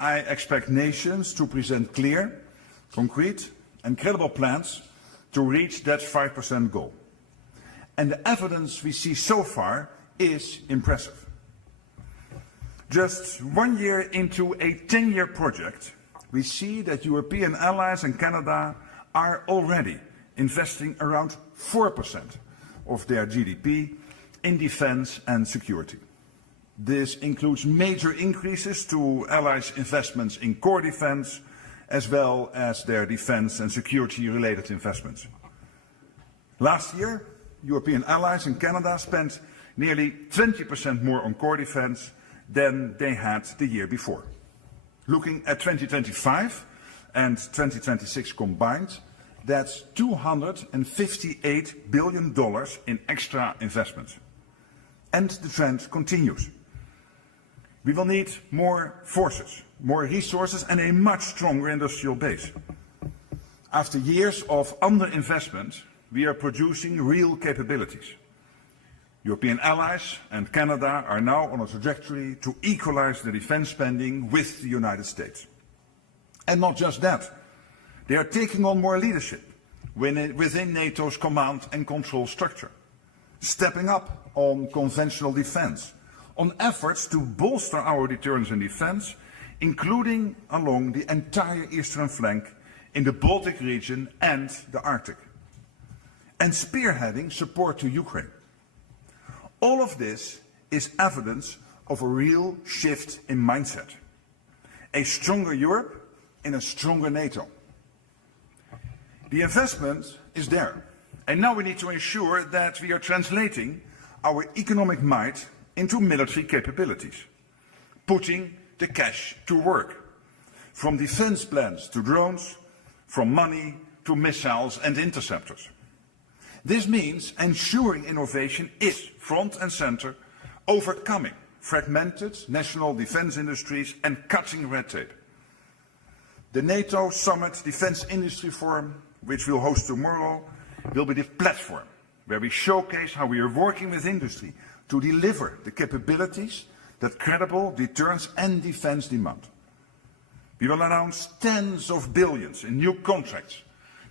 I expect nations to present clear, concrete and credible plans to reach that 5% goal. And the evidence we see so far is impressive. Just 1 year into a 10-year project, we see that European allies and Canada are already investing around 4% of their GDP in defense and security. This includes major increases to allies' investments in core defense, as well as their defense and security-related investments. Last year, European allies and Canada spent nearly 20% more on core defense than they had the year before. Looking at 2025 and 2026 combined, that's $258 billion in extra investments. And the trend continues. We will need more forces, more resources and a much stronger industrial base. After years of underinvestment, we are producing real capabilities. European allies and Canada are now on a trajectory to equalize the defense spending with the United States. And not just that, they are taking on more leadership within NATO's command and control structure, stepping up on conventional defense, on efforts to bolster our deterrence and defense, including along the entire eastern flank in the Baltic region and the Arctic, and spearheading support to Ukraine. All of this is evidence of a real shift in mindset. A stronger Europe in a stronger NATO. The investment is there, and now we need to ensure that we are translating our economic might into military capabilities, putting the cash to work, from defense plans to drones, from money to missiles and interceptors. This means ensuring innovation is front and center, overcoming fragmented national defense industries and cutting red tape. The NATO Summit Defense Industry Forum, which we'll host tomorrow, will be the platform where we showcase how we are working with industry to deliver the capabilities that credible deterrence and defense demand. We will announce tens of billions in new contracts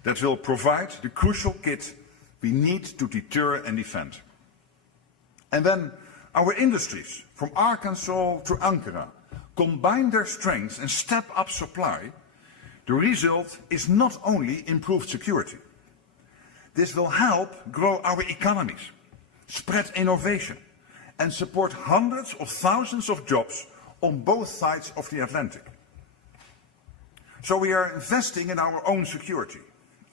that will provide the crucial kit we need to deter and defend. And then our industries, from Arkansas to Ankara, combine their strengths and step up supply. The result is not only improved security. This will help grow our economies, spread innovation, and support hundreds of thousands of jobs on both sides of the Atlantic. So we are investing in our own security,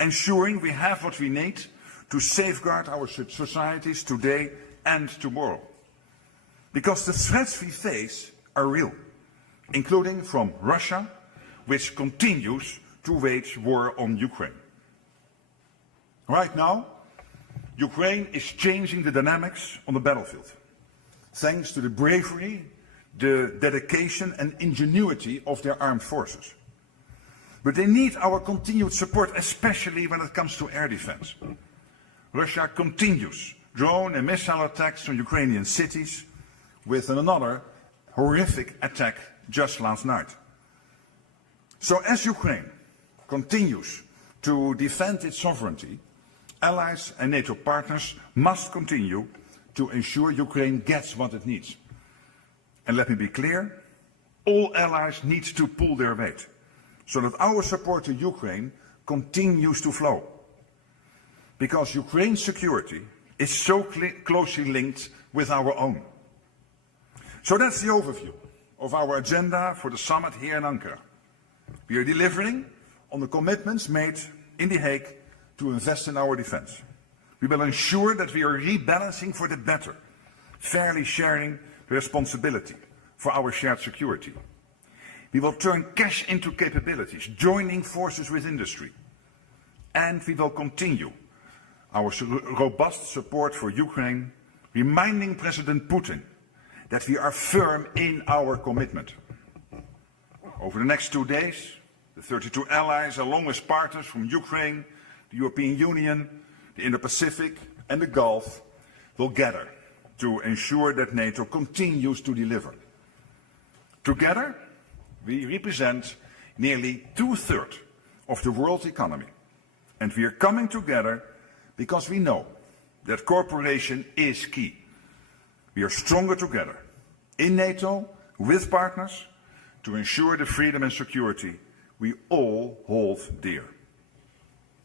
ensuring we have what we need to safeguard our societies today and tomorrow. Because the threats we face are real, including from Russia, which continues to wage war on Ukraine. Right now, Ukraine is changing the dynamics on the battlefield, thanks to the bravery, the dedication and ingenuity of their armed forces. But they need our continued support, especially when it comes to air defense. Russia continues drone and missile attacks on Ukrainian cities, with another horrific attack just last night. So as Ukraine continues to defend its sovereignty, allies and NATO partners must continue to ensure Ukraine gets what it needs. And let me be clear, all allies need to pull their weight, so that our support to Ukraine continues to flow. Because Ukraine's security is so closely linked with our own. So that's the overview of our agenda for the summit here in Ankara. We are delivering on the commitments made in The Hague to invest in our defense. We will ensure that we are rebalancing for the better, fairly sharing the responsibility for our shared security. We will turn cash into capabilities, joining forces with industry. And we will continue our robust support for Ukraine, reminding President Putin that we are firm in our commitment. Over the next 2 days, the 32 allies, along with partners from Ukraine, the European Union, the Indo-Pacific and the Gulf, will gather to ensure that NATO continues to deliver. Together, We represent nearly 2/3 of the world's economy. And we are coming together because we know that cooperation is key. We are stronger together, in NATO, with partners, to ensure the freedom and security we all hold dear.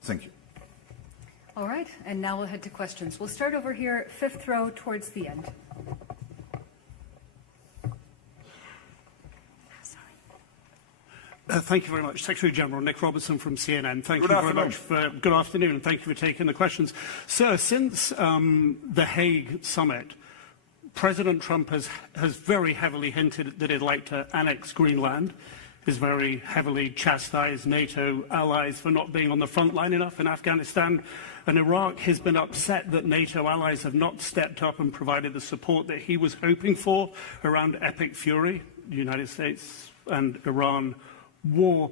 Thank you. All right, and now we'll head to questions. We'll start over here, fifth row towards the end. Thank you very much. Secretary General Nick Robertson from CNN. Thank you very much for good afternoon, and thank you for taking the questions. Sir, since the Hague summit, President Trump has very heavily hinted that he'd like to annex Greenland, has very heavily chastised NATO allies for not being on the front line enough in Afghanistan, and Iraq has been upset that NATO allies have not stepped up and provided the support that he was hoping for around epic fury, the United States and Iran war.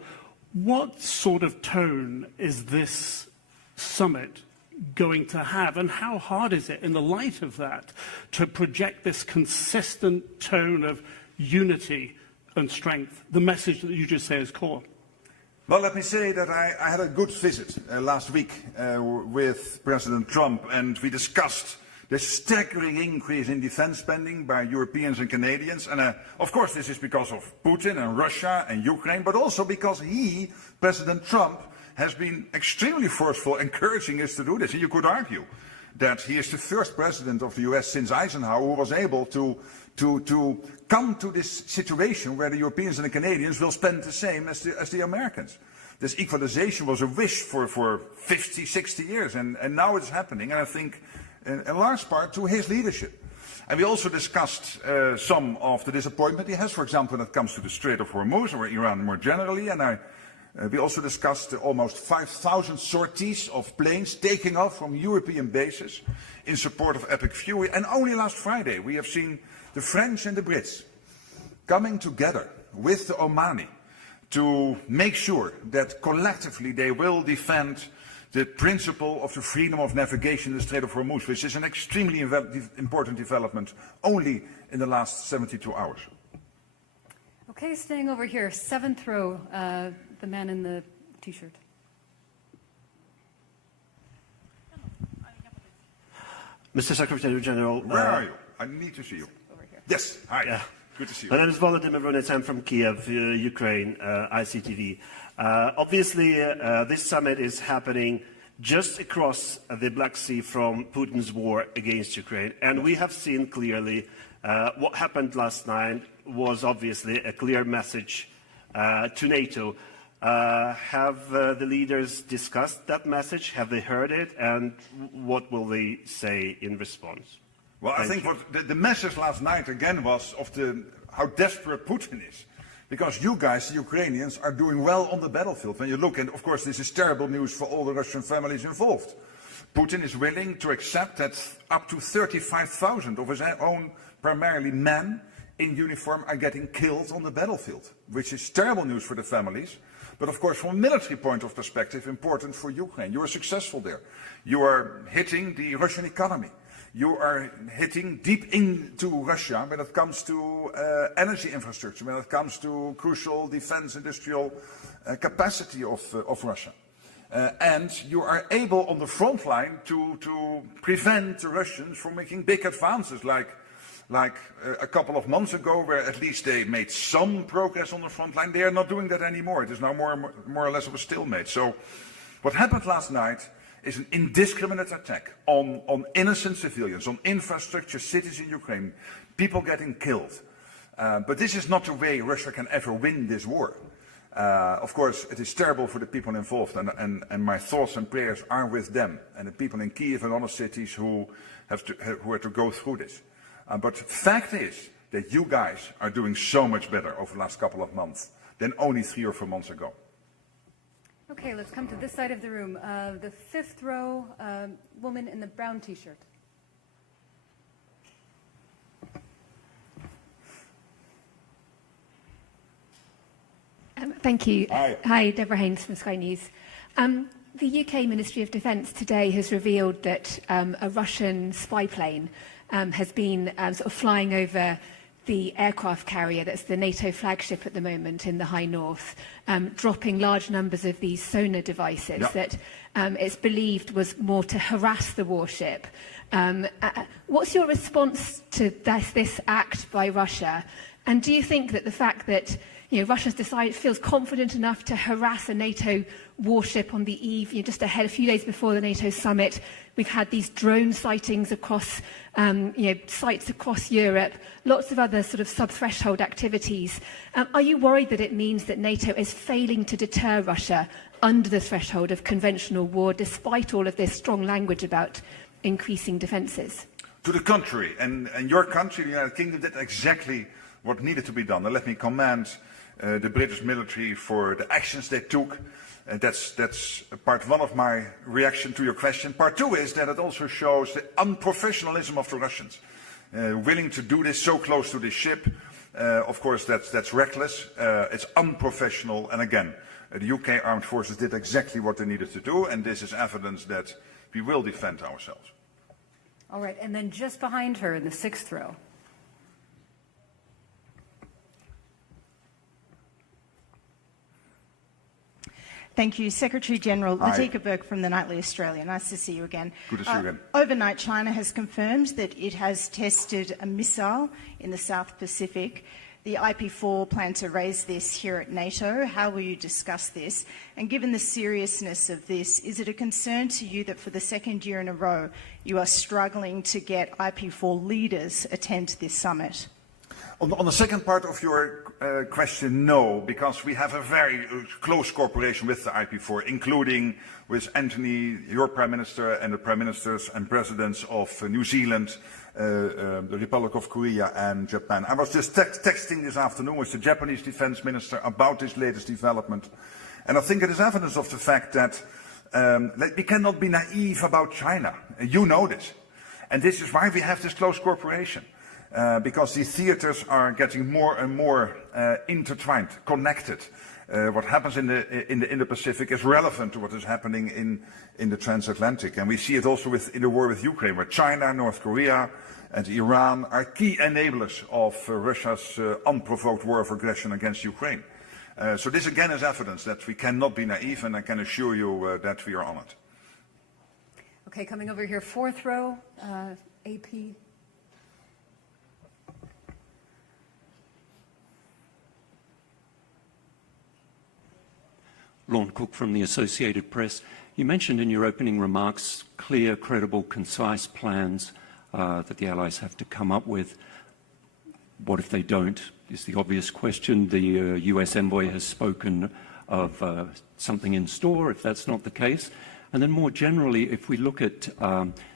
What sort of tone is this summit going to have, and how hard is it in the light of that to project this consistent tone of unity and strength, the message that you just say is core? Well, let me say that I had a good visit last week with President Trump, and we discussed the staggering increase in defense spending by Europeans and Canadians. And of course, this is because of Putin and Russia and Ukraine, but also because he, President Trump, has been extremely forceful, encouraging us to do this. And you could argue that he is the first president of the US since Eisenhower who was able to come to this situation where the Europeans and the Canadians will spend the same as the Americans. This equalization was a wish for 50, 60 years, and now it's happening, and I think in large part to his leadership. And we also discussed some of the disappointment he has, for example, when it comes to the Strait of Hormuz or Iran more generally, and we also discussed almost 5,000 sorties of planes taking off from European bases in support of epic fury. And only last Friday we have seen the French and the Brits coming together with the Omani to make sure that collectively they will defend the principle of the freedom of navigation in the Strait of Hormuz, which is an extremely important development only in the last 72 hours. Okay, staying over here, seventh row, the man in the T-shirt. Mr. Secretary General. Where are you? I need to see you. Over here. Yes, hi. Yeah. Good to see you. My name is Volodymyr Rutte. I'm from Kiev, Ukraine, ICTV. Obviously, this summit is happening just across the Black Sea from Putin's war against Ukraine. And we have seen clearly what happened last night was obviously a clear message to NATO. Have the leaders discussed that message? Have they heard it? And what will they say in response? Well, I think what the message last night again was of how desperate Putin is. Because you guys, the Ukrainians, are doing well on the battlefield. When you look, and of course this is terrible news for all the Russian families involved. Putin is willing to accept that up to 35,000 of his own, primarily men, in uniform are getting killed on the battlefield, which is terrible news for the families. But of course, from a military point of perspective, important for Ukraine. You are successful there. You are hitting the Russian economy. You are hitting deep into Russia when it comes to energy infrastructure, when it comes to crucial defense industrial capacity of Russia. And you are able on the front line to prevent the Russians from making big advances like a couple of months ago, where at least they made some progress on the front line. They are not doing that anymore. It is now more or less of a stalemate. So what happened last night is an indiscriminate attack on innocent civilians, on infrastructure, cities in Ukraine, people getting killed. But this is not the way Russia can ever win this war. Of course, it is terrible for the people involved, and my thoughts and prayers are with them and the people in Kiev and other cities who have to go through this. But the fact is that you guys are doing so much better over the last couple of months than only 3 or 4 months ago. Okay, let's come to this side of the room. The fifth row, woman in the brown T-shirt. Thank you. Hi, Deborah Haynes from Sky News. The UK Ministry of Defence today has revealed that a Russian spy plane has been sort of flying over the aircraft carrier that's the NATO flagship at the moment in the high north, dropping large numbers of these sonar devices that it's believed was more to harass the warship. What's your response to this act by Russia? And do you think that the fact that Russia's decided, feels confident enough to harass a NATO warship on the eve, just ahead, a few days before the NATO summit, we've had these drone sightings across, sites across Europe, lots of other sort of sub-threshold activities. Are you worried that it means that NATO is failing to deter Russia under the threshold of conventional war, despite all of this strong language about increasing defences? To the contrary, and your country, the United Kingdom, did exactly what needed to be done. And let me commend the British military for the actions they took. That's part one of my reaction to your question. Part two is that it also shows the unprofessionalism of the Russians. Willing to do this so close to the ship, of course that's reckless, it's unprofessional, and again, the UK armed forces did exactly what they needed to do, and this is evidence that we will defend ourselves. All right, and then just behind her in the sixth row. Thank you. Secretary General Latika Burke from the Nightly Australian. Nice to see you again. Good to see you again. Overnight, China has confirmed that it has tested a missile in the South Pacific. The IP4 plan to raise this here at NATO. How will you discuss this? And given the seriousness of this, is it a concern to you that for the second year in a row you are struggling to get IP4 leaders attend this summit? On the second part of your question, no, because we have a very close cooperation with the IP4, including with Anthony, your Prime Minister, and the Prime Ministers and Presidents of New Zealand, the Republic of Korea and Japan. I was just texting this afternoon with the Japanese Defense Minister about this latest development, and I think it is evidence of the fact that we cannot be naive about China. You know this. And this is why we have this close cooperation. Because these theaters are getting more and more intertwined, connected. What happens in the Indo-Pacific is relevant to what is happening in the transatlantic. And we see it also in the war with Ukraine, where China, North Korea and Iran are key enablers of Russia's unprovoked war of aggression against Ukraine. So this again is evidence that we cannot be naive, and I can assure you that we are on it. Okay, coming over here, fourth row, AP. Lorne Cook from the Associated Press. You mentioned in your opening remarks clear, credible, concise plans that the Allies have to come up with. What if they don't, is the obvious question. The US envoy has spoken of something in store, if that's not the case. And then more generally, if we look at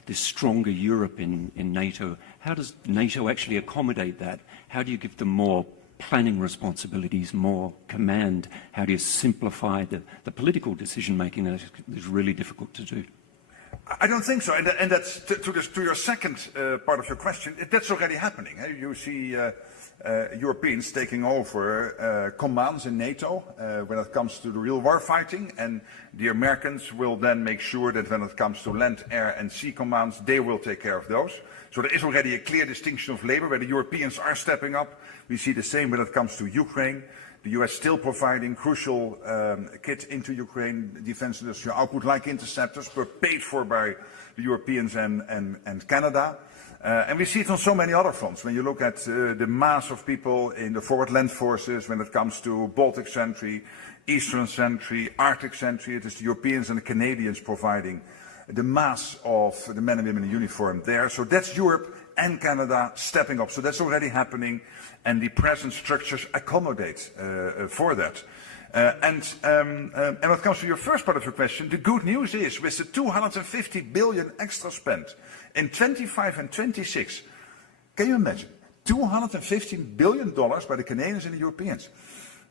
this stronger Europe in NATO, how does NATO actually accommodate that? How do you give them more planning responsibilities, more command? How do you simplify the political decision-making that is really difficult to do? I don't think so, and that's to your second part of your question. That's already happening. You see Europeans taking over commands in NATO when it comes to the real war fighting, and the Americans will then make sure that when it comes to land, air and sea commands, they will take care of those. So there is already a clear distinction of labor where the Europeans are stepping up. We see the same when it comes to Ukraine. The US still providing crucial kit into Ukraine, defense industrial output like interceptors were paid for by the Europeans and Canada. And we see it on so many other fronts. When you look at the mass of people in the forward land forces, when it comes to Baltic sentry, Eastern sentry, Arctic sentry, it is the Europeans and the Canadians providing the mass of the men and women in uniform there. So that's Europe and Canada stepping up. So that's already happening, and the present structures accommodate for that. And when it comes to your first part of your question, the good news is with the 250 billion extra spent in 25 and 26, can you imagine? $215 billion by the Canadians and the Europeans.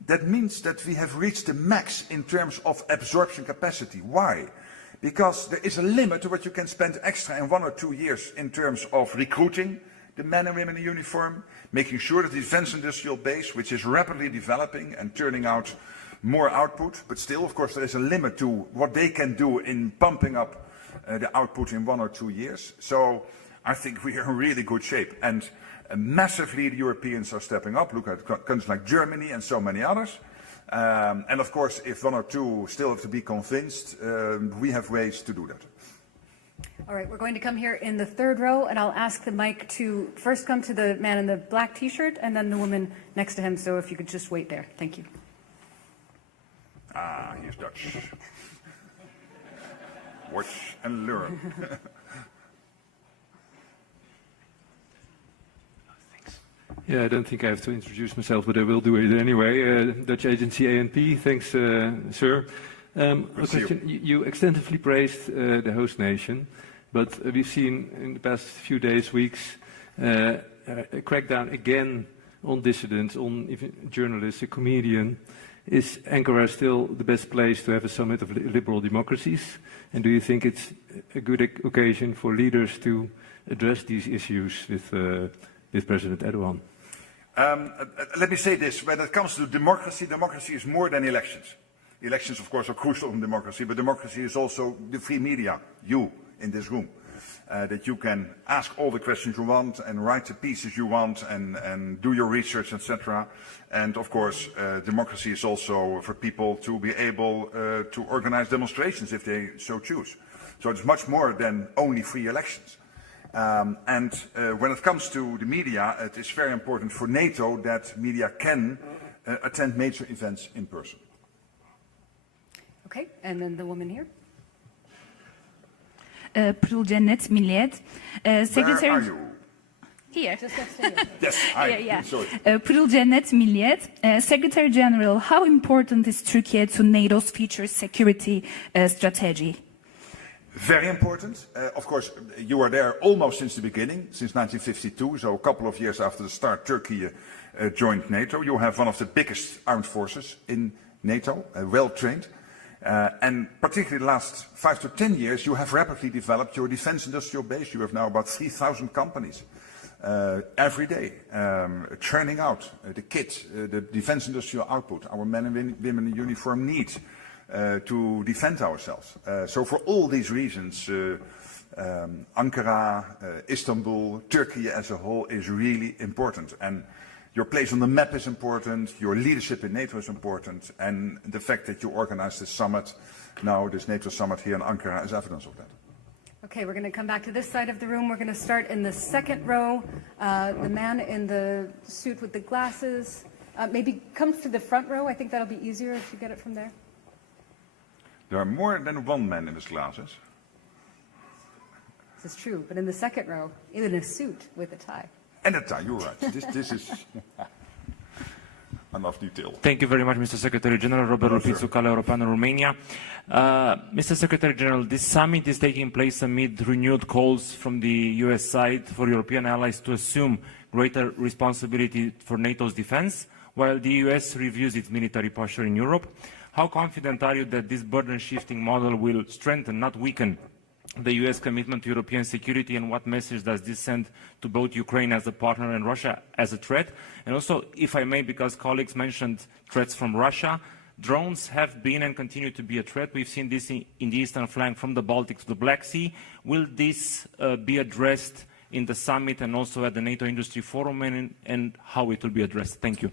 That means that we have reached the max in terms of absorption capacity. Why? Because there is a limit to what you can spend extra in 1 or 2 years in terms of recruiting the men and women in uniform, making sure that the defense industrial base, which is rapidly developing and turning out more output, but still, of course, there is a limit to what they can do in pumping up the output in 1 or 2 years. So I think we are in really good shape. And Massively, the Europeans are stepping up. Look at countries like Germany and so many others. And of course, if one or two still have to be convinced, we have ways to do that. All right, we're going to come here in the third row, and I'll ask the mic to first come to the man in the black T-shirt and then the woman next to him. So if you could just wait there. Thank you. Ah, he's Dutch. Watch and learn. Yeah, I don't think I have to introduce myself, but I will do it anyway. Dutch agency ANP, thanks, sir. A question, you extensively praised the host nation, but we've seen in the past few days, weeks, a crackdown again on dissidents, on even journalists, a comedian. Is Ankara still the best place to have a summit of liberal democracies? And do you think it's a good occasion for leaders to address these issues with President Erdogan? Let me say this. When it comes to democracy, democracy is more than elections. Elections, of course, are crucial in democracy, but democracy is also the free media, you in this room. That you can ask all the questions you want and write the pieces you want and do your research, etc. And of course, democracy is also for people to be able to organize demonstrations if they so choose. So it's much more than only free elections. And when it comes to the media, it is very important for NATO that media can attend major events in person. Okay, and then the woman here. Pırıl Cennet Milliyet. Where are you? Here. Just next to you. Yes, hi. Yeah. Sorry. Pırıl Cennet Milliyet. Secretary General, how important is Turkey to NATO's future security strategy? Very important. Of course, you were there almost since the beginning, since 1952, so a couple of years after the start, Turkey joined NATO. You have one of the biggest armed forces in NATO, well trained. And particularly the last 5 to 10 years, you have rapidly developed your defense industrial base. You have now about 3,000 companies every day churning out the kit, the defense industrial output our men and women in uniform need to defend ourselves. So for all these reasons, Ankara, Istanbul, Turkey as a whole is really important. And your place on the map is important, your leadership in NATO is important, and the fact that you organize this summit, now this NATO summit here in Ankara, is evidence of that. Okay, we're going to come back to this side of the room. We're going to start in the second row. The man in the suit with the glasses. Maybe come to the front row. I think that'll be easier if you get it from there. There are more than one man in his glasses. This is true, but in the second row, in a suit with a tie. And a tie, you're right. This is enough detail. Thank you very much, Mr. Secretary General. Robert Rupițu, Calea Europeană, Romania. Mr. Secretary General, this summit is taking place amid renewed calls from the US side for European allies to assume greater responsibility for NATO's defense, while the US reviews its military posture in Europe. How confident are you that this burden-shifting model will strengthen, not weaken, the US commitment to European security, and what message does this send to both Ukraine as a partner and Russia as a threat? And also, if I may, because colleagues mentioned threats from Russia, drones have been and continue to be a threat. We've seen this in the eastern flank from the Baltic to the Black Sea. Will this be addressed in the summit and also at the NATO Industry Forum, and how it will be addressed? Thank you.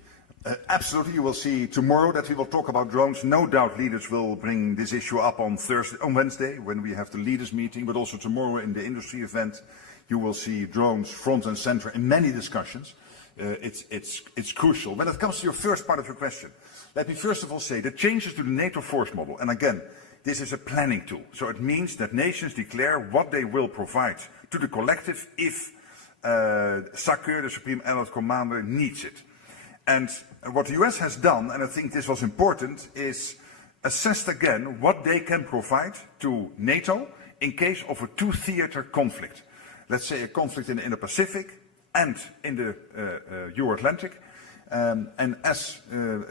Absolutely. You will see tomorrow that we will talk about drones. No doubt leaders will bring this issue up on Wednesday, when we have the leaders meeting, but also tomorrow in the industry event. You will see drones front and center in many discussions. It's crucial. When it comes to your first part of your question, let me first of all say the changes to the NATO force model, and again, this is a planning tool. So it means that nations declare what they will provide to the collective if SACEUR, the Supreme Allied Commander, needs it. And what the US has done, and I think this was important, is assessed again what they can provide to NATO in case of a two-theater conflict. Let's say a conflict in the Indo-Pacific and in the Euro-Atlantic. And as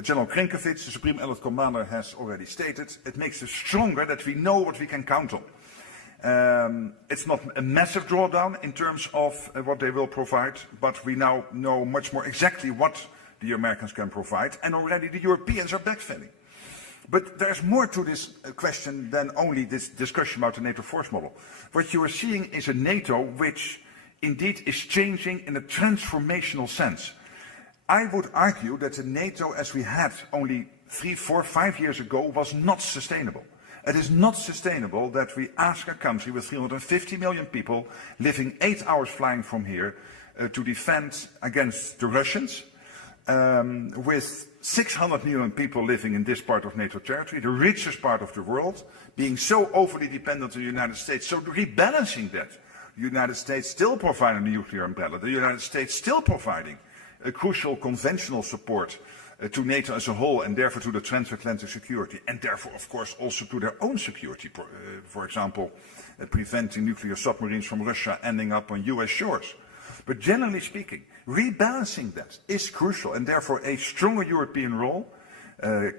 General Krenkovic, the Supreme Allied Commander, has already stated, it makes us stronger that we know what we can count on. It's not a massive drawdown in terms of what they will provide, but we now know much more exactly what the Americans can provide, and already the Europeans are backfilling. But there's more to this question than only this discussion about the NATO force model. What you are seeing is a NATO which indeed is changing in a transformational sense. I would argue that the NATO as we had only 3, 4, 5 years ago was not sustainable. It is not sustainable that we ask a country with 350 million people living 8 hours flying from here to defend against the Russians, with 600 million people living in this part of NATO territory, the richest part of the world, being so overly dependent on the United States. So rebalancing that, the United States still providing the nuclear umbrella, the United States still providing a crucial conventional support to NATO as a whole, and therefore to the transatlantic security, and therefore, of course, also to their own security. For example, preventing nuclear submarines from Russia ending up on US shores. But generally speaking, rebalancing that is crucial, and therefore a stronger European role,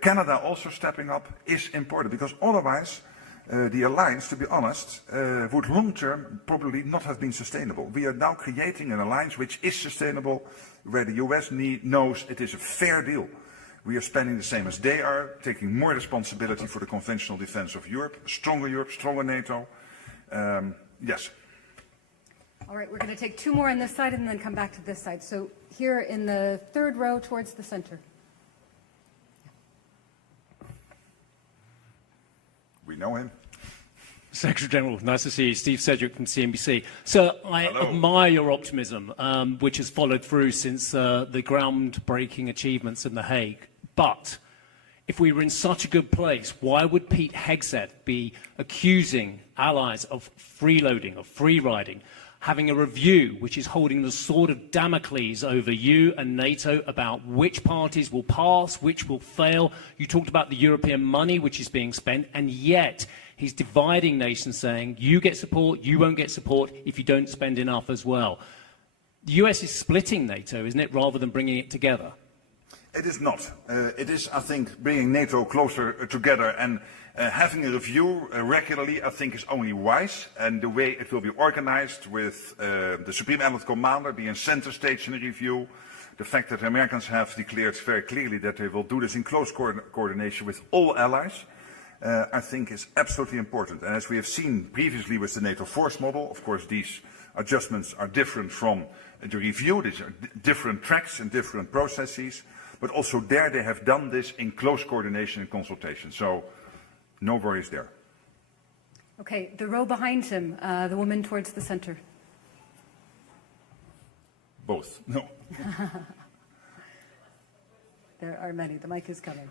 Canada also stepping up, is important, because otherwise the alliance, to be honest, would long-term probably not have been sustainable. We are now creating an alliance which is sustainable, where the US knows it is a fair deal. We are spending the same as they are, taking more responsibility for the conventional defense of Europe, stronger NATO. Yes. All right, we're going to take 2 more on this side and then come back to this side. So here in the 3rd row towards the center. We know him. Secretary General, nice to see you. Steve Sedgwick from CNBC. Sir, I admire your optimism, which has followed through since the groundbreaking achievements in The Hague. But if we were in such a good place, why would Pete Hegseth be accusing allies of freeloading, of free-riding, having a review which is holding the sword of Damocles over you and NATO about which parties will pass, which will fail? You talked about the European money which is being spent, and yet he's dividing nations, saying you get support, you won't get support if you don't spend enough as well. The US is splitting NATO, isn't it, rather than bringing it together? It is not. It is, I think, bringing NATO closer together, and having a review regularly, I think, is only wise. And the way it will be organized, with the Supreme Allied Commander being center stage in the review, the fact that the Americans have declared very clearly that they will do this in close coordination with all allies, I think is absolutely important. And as we have seen previously with the NATO force model, of course, these adjustments are different from the review. These are different tracks and different processes. But also there they have done this in close coordination and consultation. So no worries there. Okay, the row behind him, the woman towards the center. Both. No. There are many. The mic is coming.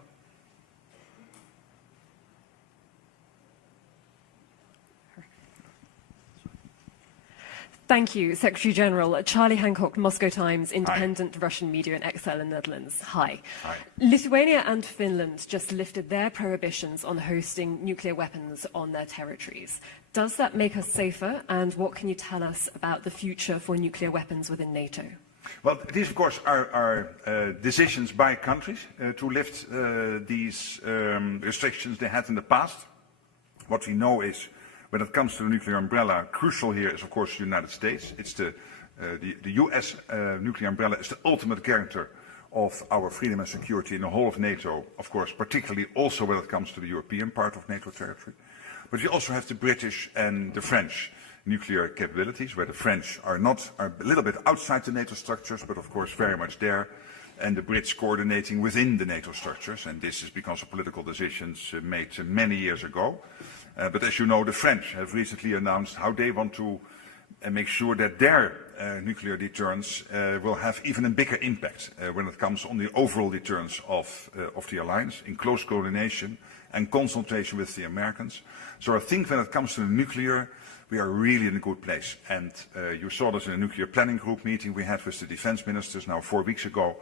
Thank you, Secretary General. Charlie Hancock, Moscow Times, independent Russian media in exile in the Netherlands. Hi. Hi. Lithuania and Finland just lifted their prohibitions on hosting nuclear weapons on their territories. Does that make us safer? And what can you tell us about the future for nuclear weapons within NATO? Well, these, of course, are decisions by countries to lift these restrictions they had in the past. What we know is, when it comes to the nuclear umbrella, crucial here is, of course, the United States. It's the US nuclear umbrella is the ultimate guarantor of our freedom and security in the whole of NATO, of course, particularly also when it comes to the European part of NATO territory. But we also have the British and the French nuclear capabilities, where the French are a little bit outside the NATO structures, but of course very much there, and the Brits coordinating within the NATO structures, and this is because of political decisions made many years ago. But as you know, the French have recently announced how they want to make sure that their nuclear deterrence will have even a bigger impact when it comes on the overall deterrence of the alliance, in close coordination and consultation with the Americans. So I think when it comes to the nuclear, we are really in a good place. And you saw this in a nuclear planning group meeting we had with the defense ministers now 4 weeks ago,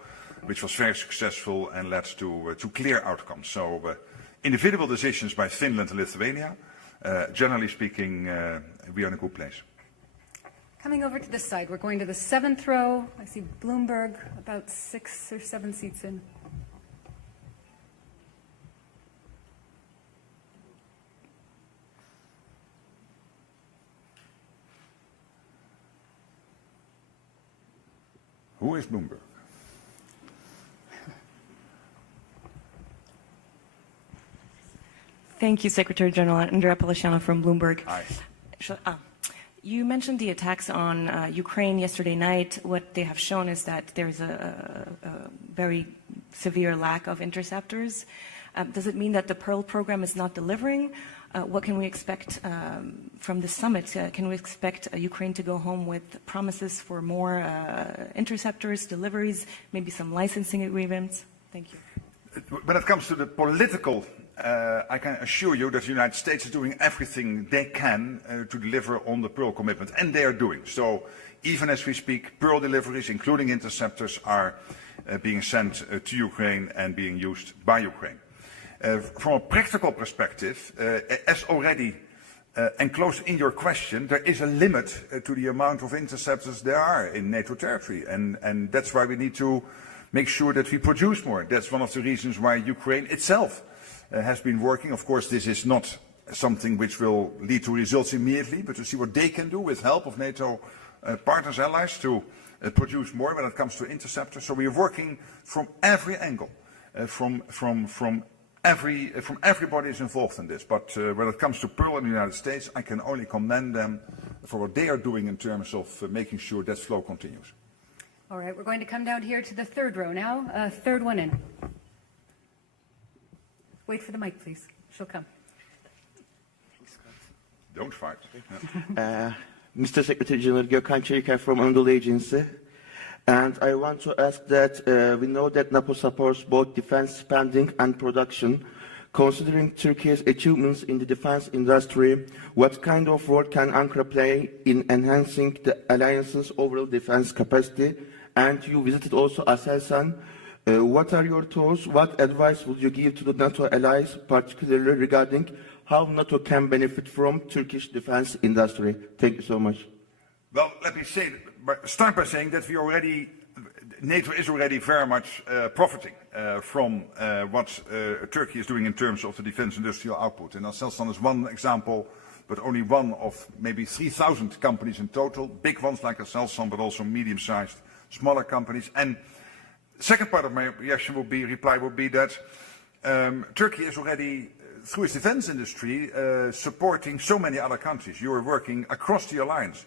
which was very successful and led to clear outcomes. So individual decisions by Finland and Lithuania, generally speaking, we are in a good place. Coming over to this side, we're going to the 7th row. I see Bloomberg about 6 or 7 seats in. Who is Bloomberg? Thank you, Secretary General. Andrea Policiano from Bloomberg. Hi. You mentioned the attacks on Ukraine yesterday night. What they have shown is that there's a very severe lack of interceptors. Does it mean that the Pearl program is not delivering? What can we expect from the summit? Can we expect Ukraine to go home with promises for more interceptors, deliveries, maybe some licensing agreements? Thank you. When it comes to the political, I can assure you that the United States is doing everything they can to deliver on the Pearl commitment, and they are doing. So even as we speak, Pearl deliveries, including interceptors, are being sent to Ukraine and being used by Ukraine. From a practical perspective, as already enclosed in your question, there is a limit to the amount of interceptors there are in NATO territory, and that's why we need to make sure that we produce more. That's one of the reasons why Ukraine itself has been working. Of course, this is not something which will lead to results immediately, but to see what they can do with help of NATO partners, allies, to produce more when it comes to interceptors. So we are working from every angle, from everybody is involved in this. But when it comes to Pearl in the United States, I can only commend them for what they are doing in terms of making sure that flow continues. All right, we're going to come down here to the third row now. Third one in. Wait for the mic, please. She'll come. Don't fight. Mr. Secretary General Gökhan Çeyiker from Anadolu Agency. And I want to ask that we know that NATO supports both defense spending and production. Considering Turkey's achievements in the defense industry, what kind of role can Ankara play in enhancing the alliance's overall defense capacity? And you visited also Aselsan. What are your thoughts? What advice would you give to the NATO allies, particularly regarding how NATO can benefit from Turkish defense industry? Thank you so much. Well, let me start by saying that NATO is already very much profiting from what Turkey is doing in terms of the defense industrial output. And Aselsan is one example, but only one of maybe 3,000 companies in total, big ones like Aselsan, but also medium-sized, smaller companies. And the second part of my reply would be that Turkey is already, through its defense industry, supporting so many other countries. You are working across the alliance.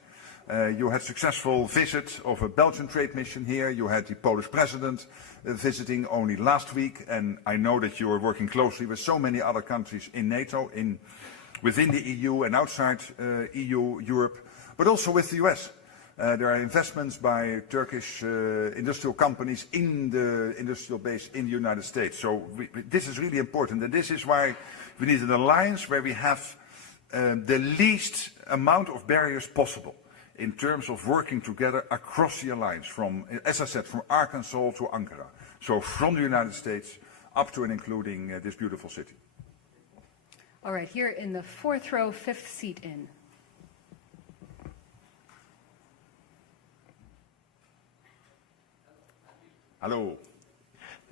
You had a successful visit of a Belgian trade mission here. You had the Polish president visiting only last week. And I know that you are working closely with so many other countries in NATO, within the EU and outside EU, Europe, but also with the US. There are investments by Turkish industrial companies in the industrial base in the United States. So this is really important. And this is why we need an alliance where we have the least amount of barriers possible in terms of working together across the alliance, from, as I said, from Arkansas to Ankara. So from the United States up to and including this beautiful city. All right, here in the fourth row, fifth seat in. Hello.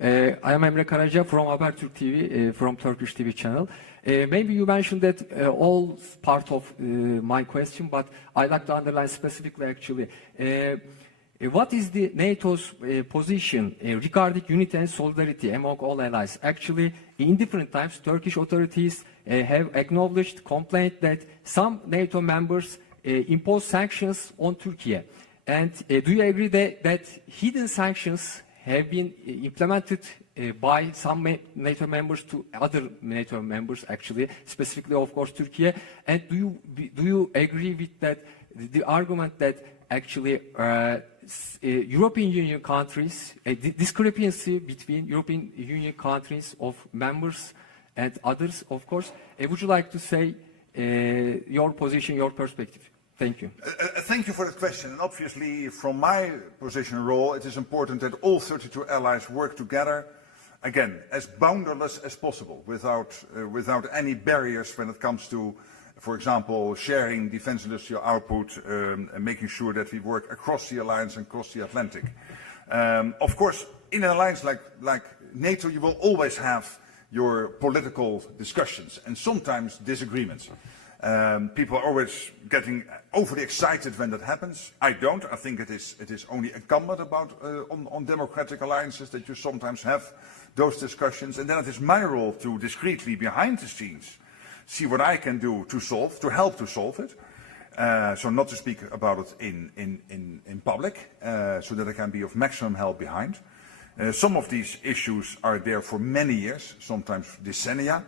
I am Emre Karaca from Habertürk TV, from Turkish TV channel. Maybe you mentioned that all part of my question, but I'd like to underline specifically actually. What is the NATO's position regarding unity and solidarity among all allies? Actually, in different times, Turkish authorities have acknowledged, complained that some NATO members impose sanctions on Turkey. And do you agree that hidden sanctions have been implemented by some NATO members to other NATO members, actually, specifically, of course, Turkey? And do you agree with that, the argument that actually European Union countries, discrepancy between European Union countries of members and others, of course? Would you like to say your position, your perspective? Thank you. Thank you for that question. And obviously, from my position and role, it is important that all 32 allies work together, again, as boundaryless as possible, without any barriers when it comes to, for example, sharing defense industrial output, and making sure that we work across the alliance and across the Atlantic. Of course, in an alliance like NATO, you will always have your political discussions and sometimes disagreements. People are always getting overly excited when that happens. I don't. I think it is only incumbent on democratic alliances that you sometimes have those discussions. And then it is my role to discreetly, behind the scenes, see what I can do to help to solve it. So not to speak about it in public, so that I can be of maximum help behind. Some of these issues are there for many years, sometimes decennia,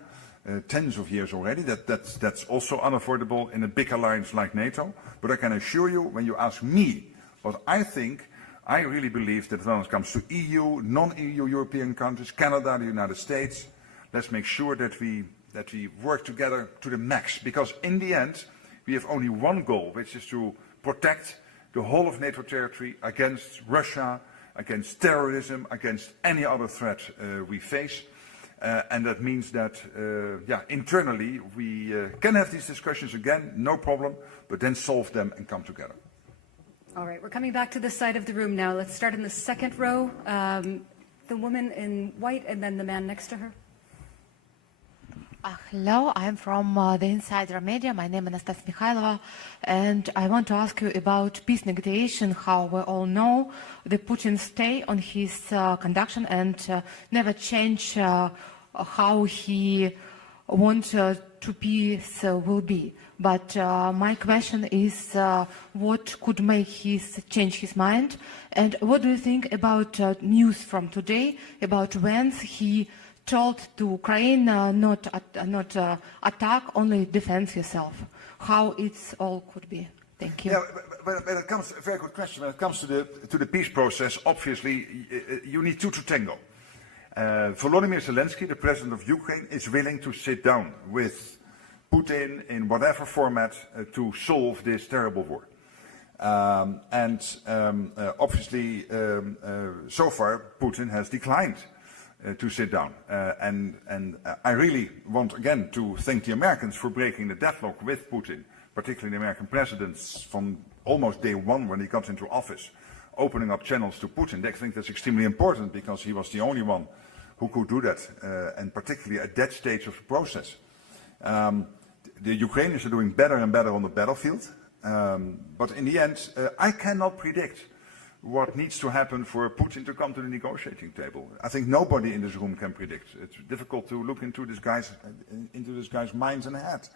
tens of years already. That's also unavoidable in a big alliance like NATO. But I can assure you, when you ask me what I think, I really believe that when it comes to EU, non-EU European countries, Canada, the United States, let's make sure that we work together to the max. Because in the end, we have only one goal, which is to protect the whole of NATO territory against Russia, against terrorism, against any other threat we face. And that means that, internally we can have these discussions again, no problem, but then solve them and come together. All right, we're coming back to this side of the room now. Let's start in the second row. The woman in white and then the man next to her. Hello, I'm from the Insider Media. My name is Anastasia Mikhailova, and I want to ask you about peace negotiation. How we all know, the Putin stay on his conduction and never change how he wants to peace will be. But my question is, what could make change his mind? And what do you think about news from today about when he told to Ukraine not attack, only defend yourself? How it's all could be? Thank you. Yeah, but it comes a very good question. When it comes to the peace process, obviously you need two to tango. Volodymyr Zelensky, the president of Ukraine, is willing to sit down with Putin in whatever format to solve this terrible war. Obviously, so far, Putin has declined to sit down. And I really want, again, to thank the Americans for breaking the deadlock with Putin, particularly the American presidents from almost day one when he got into office, opening up channels to Putin. I think that's extremely important because he was the only one who could do that, and particularly at that stage of the process. The Ukrainians are doing better and better on the battlefield, but in the end, I cannot predict what needs to happen for Putin to come to the negotiating table. I think nobody in this room can predict. It's difficult to look into this guy's minds and head.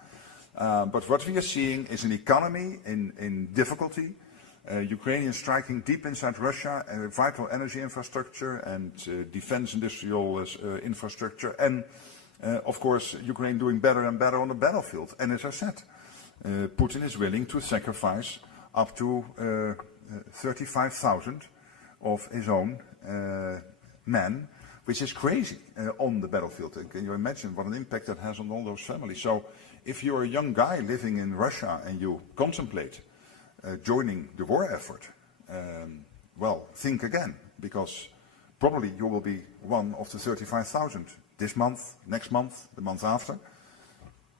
But what we are seeing is an economy in difficulty, Ukrainians striking deep inside Russia, vital energy infrastructure and defense industrial infrastructure, and of course, Ukraine doing better and better on the battlefield. And as I said, Putin is willing to sacrifice up to 35,000 of his own men, which is crazy on the battlefield. Can you imagine what an impact that has on all those families? So if you're a young guy living in Russia and you contemplate joining the war effort, well, think again, because probably you will be one of the 35,000 this month, next month, the month after.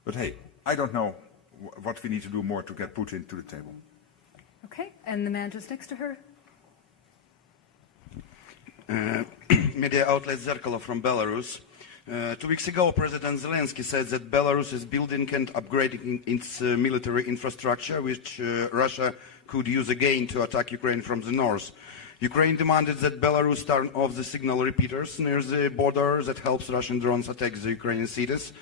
But hey, I don't know what we need to do more to get Putin to the table. Okay, and the man just next to her. Media outlet Zerkalo from Belarus. 2 weeks ago, President Zelensky said that Belarus is building and upgrading its military infrastructure, which Russia could use again to attack Ukraine from the north. Ukraine demanded that Belarus turn off the signal repeaters near the border that helps Russian drones attack the Ukrainian cities.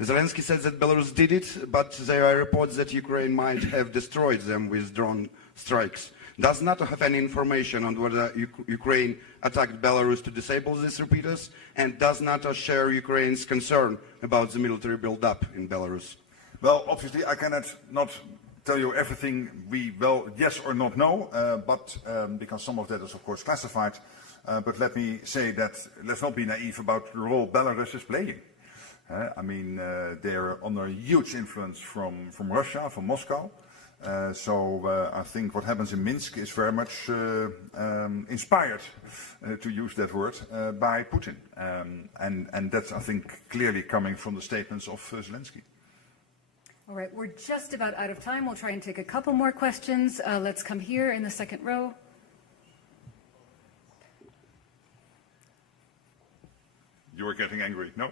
Zelensky said that Belarus did it, but there are reports that Ukraine might have destroyed them with drone strikes. Does NATO have any information on whether Ukraine attacked Belarus to disable these repeaters? And does NATO share Ukraine's concern about the military build-up in Belarus? Well, obviously, I cannot tell you everything we yes or not know, but because some of that is, of course, classified. But let me say that let's not be naive about the role Belarus is playing. I mean, they're under huge influence from Russia, from Moscow. So I think what happens in Minsk is very much inspired, to use that word, by Putin. And that's, I think, clearly coming from the statements of Zelensky. All right, we're just about out of time. We'll try and take a couple more questions. Let's come here in the second row. You're getting angry, no?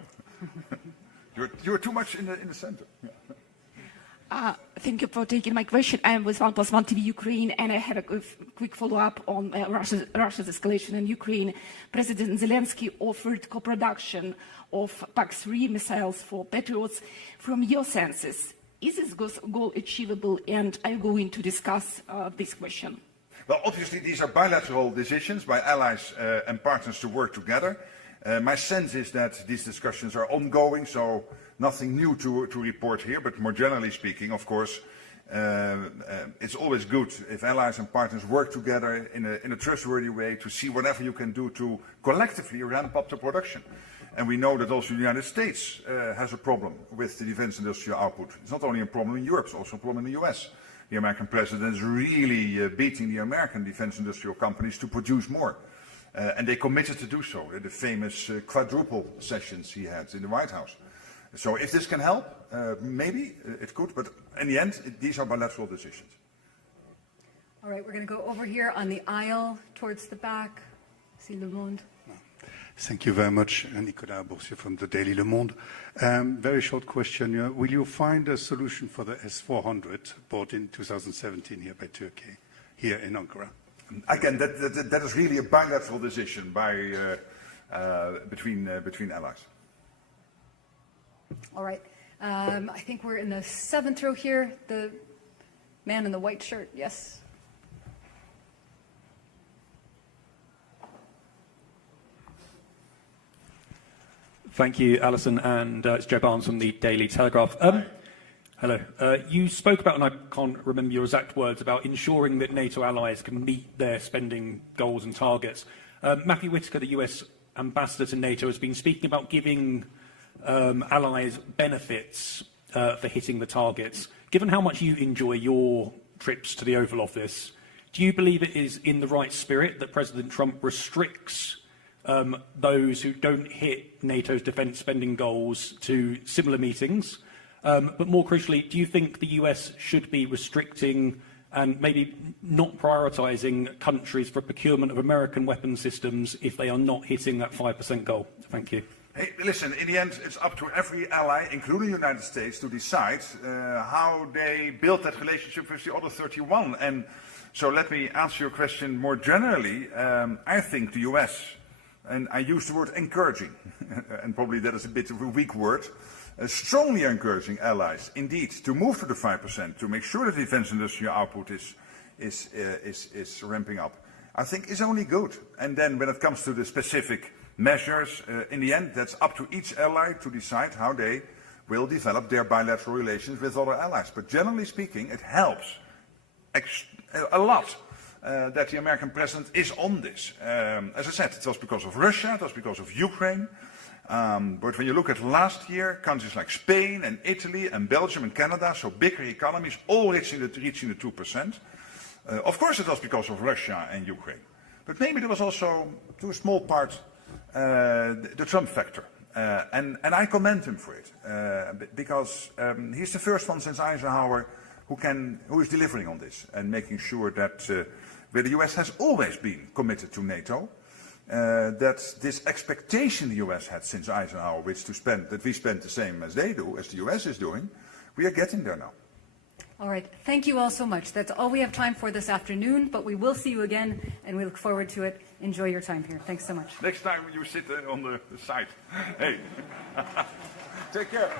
you're too much in the center. Yeah. Thank you for taking my question. I am with 1+1 TV Ukraine, and I have a quick follow-up on Russia's escalation in Ukraine. President Zelensky offered co-production of PAC-3 missiles for Patriots. From your senses, Is this goal achievable, and are you going to discuss this question? Well, obviously, these are bilateral decisions by allies and partners to work together. My sense is that these discussions are ongoing, so nothing new to report here. But more generally speaking, of course, it's always good if allies and partners work together in a trustworthy way to see whatever you can do to collectively ramp up the production. And we know that also the United States has a problem with the defense industrial output. It's not only a problem in Europe, it's also a problem in the US. The American president is really beating the American defense industrial companies to produce more. And they committed to do so in the famous quadruple sessions he had in the White House. So if this can help, maybe it could, but in the end, these are bilateral decisions. All right, we're going to go over here on the aisle towards the back. See Le Monde. Thank you very much, Nicolas Boursier from the Daily Le Monde. Very short question. Will you find a solution for the S-400 bought in 2017 here by Turkey, here in Ankara? Again, that is really a bilateral decision by, between allies. All right. I think we're in the 7th row here. The man in the white shirt, yes. Thank you, Alison, and it's Joe Barnes from the Daily Telegraph. Hello. You spoke about, and I can't remember your exact words, about ensuring that NATO allies can meet their spending goals and targets. Matthew Whitaker, the US ambassador to NATO, has been speaking about giving allies benefits for hitting the targets. Given how much you enjoy your trips to the Oval Office, do you believe it is in the right spirit that President Trump restricts those who don't hit NATO's defence spending goals to similar meetings? But more crucially, do you think the US should be restricting and maybe not prioritising countries for procurement of American weapon systems if they are not hitting that 5% goal? Thank you. Hey, listen, in the end, it's up to every ally, including the United States, to decide how they build that relationship with the other 31. And so let me answer your question more generally. I think the US, and I use the word encouraging, and probably that is a bit of a weak word, strongly encouraging allies, indeed, to move to the 5%, to make sure that defense industrial output is ramping up, I think is only good. And then when it comes to the specific measures, in the end, that's up to each ally to decide how they will develop their bilateral relations with other allies. But generally speaking, it helps a lot that the American president is on this. As I said, it was because of Russia, it was because of Ukraine. But when you look at last year, countries like Spain and Italy and Belgium and Canada, so bigger economies, all reaching the 2%. Of course it was because of Russia and Ukraine. But maybe there was also, to a small part, the Trump factor. And I commend him for it, because he's the first one since Eisenhower who is delivering on this and making sure that where the US has always been committed to NATO, that this expectation the US had since Eisenhower, that we spend the same as they do, as the US is doing, we are getting there now. All right. Thank you all so much. That's all we have time for this afternoon, but we will see you again, and we look forward to it. Enjoy your time here. Thanks so much. Next time you sit on the side. Hey. Take care.